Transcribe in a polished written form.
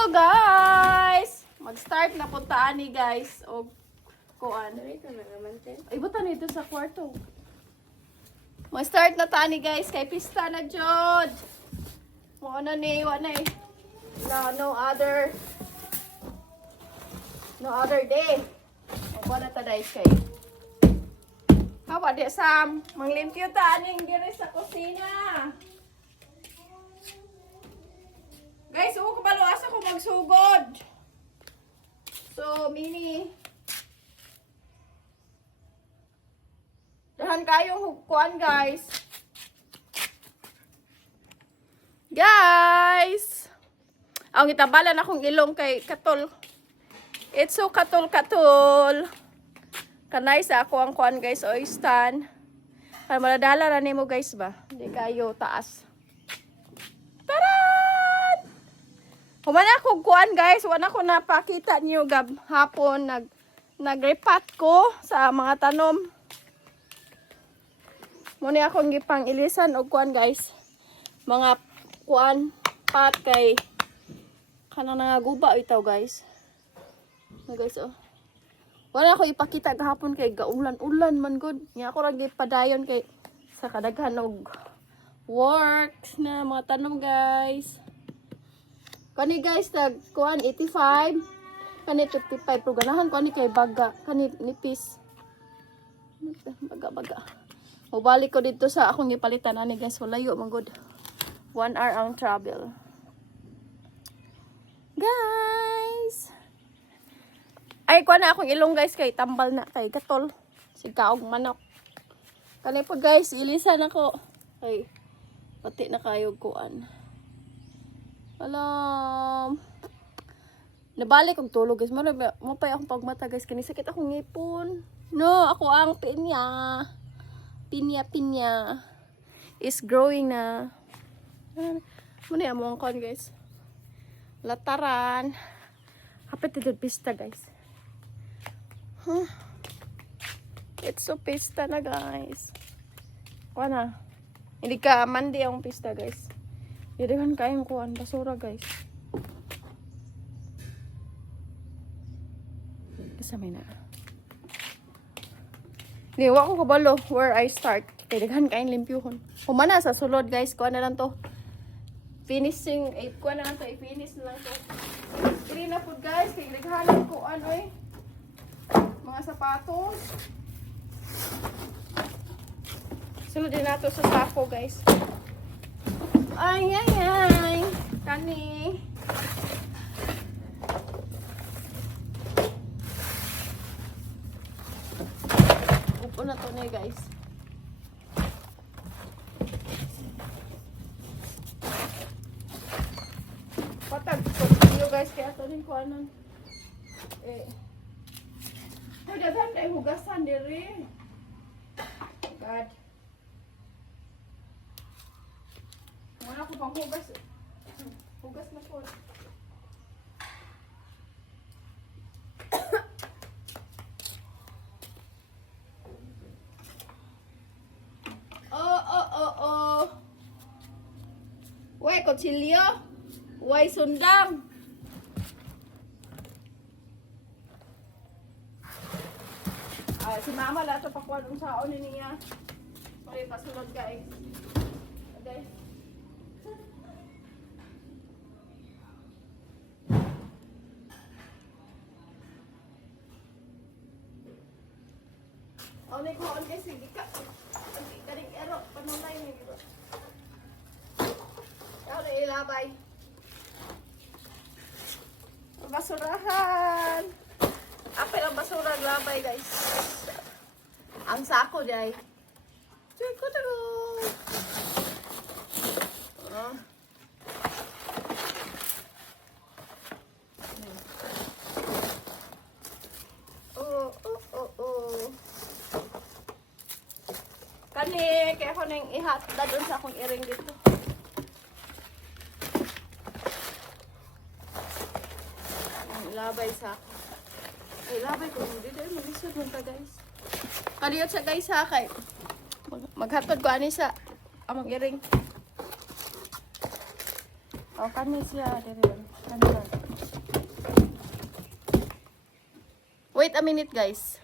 Hello guys! Mag-start na puntaan ni guys. O kuan. Ay, buta nito sa kwarto. Mag-start na taan ni guys. Kay pista na jod. Muna ni, wala eh. No other day. Wala ta guys kay. Hawa di Sam. Manglimpyo ta aning diri sa kusina. Guys, huwag ko baluasa kung magsugod. So, mini. Dahan kayong hugkuan, guys. Guys! Ang itabalan akong ilong kay Katol. It's so katol-katol. Kanay sa ako ang kuan, guys. O, stand. Para maladala na mo, guys, ba? Hindi kayo taas. Humana ko kuan guys, wala ko napakita niyo gab hapon nagrepat ko sa mga tanom. Muna akong gipang ilisan og kuan guys. Mga kuan pat kay kanang nangaguba itaw guys. Guys oh. Wala ko ipakita gahapon kay gaulan-ulan man gud. Nya ako ra gipadayon kay sa kadaghan og work na mga tanom guys. Kani guys, tag kuan 85. Kani 55 pero ganahan ko ani kay baga, kani nipis. Baga. Mobalik ko dito sa akong gipalitan ani guys, walayo man gud. 1 hour ang travel. Guys. Ay kuan na akong ilong guys kay tambal na kay Katol. Sigaog manok. Kani po guys, ilisan ako. Ay pati na kayo kuan. Alam. Nabalik ang tulog guys. Mapay akong pagmata guys. Kanisakit akong ngipon. No, ako ang pinya. Pinya. Is growing na. Muna yung among kon guys. Lataran. Hapit ito pista guys. Huh? It's so pista na guys. Kuha na. Hindi ka mandi ang pista guys. Yun kayong kuhan, basura guys. Kasamay na. Hindi, wako ko kabalo where I start. Kaya daghan kayong limpyuhon. Humana sa sulod guys, kuha na lang to. Finishing, kuha na lang to, i-finish na lang to. Hindi na po guys, kaya daghan ko ano eh. Mga sapatos. Sulod din nato sa sako guys. Ay. Kani. Upo na to na guys. Patag ko guys kaya to din ko anon. Dagan kay hugasan diri. God. Wala ko pang hugas. Hugas na po. Oh. Uy, kutsilyo. Uy, sundang. Si mama lahat pa kuha ng saon niya. Okay, pasunod guys. Okay. Only ko on kasi gika. Kaning ero panunay ni dito. Ano ilabay? Basurahan. Apel ang basura labay guys. Ang sako dai. Check ko to. Kani, kaya ko nang ihatda doon sa akong iring dito. Labay sa ako. Ay, labay ko. Dito ay mag-isod mo ta guys. Kaniyot sa guys ha kay. Maghatod ko ani sa among iring. O, kani siya. Dito. Kani lang. Wait a minute guys.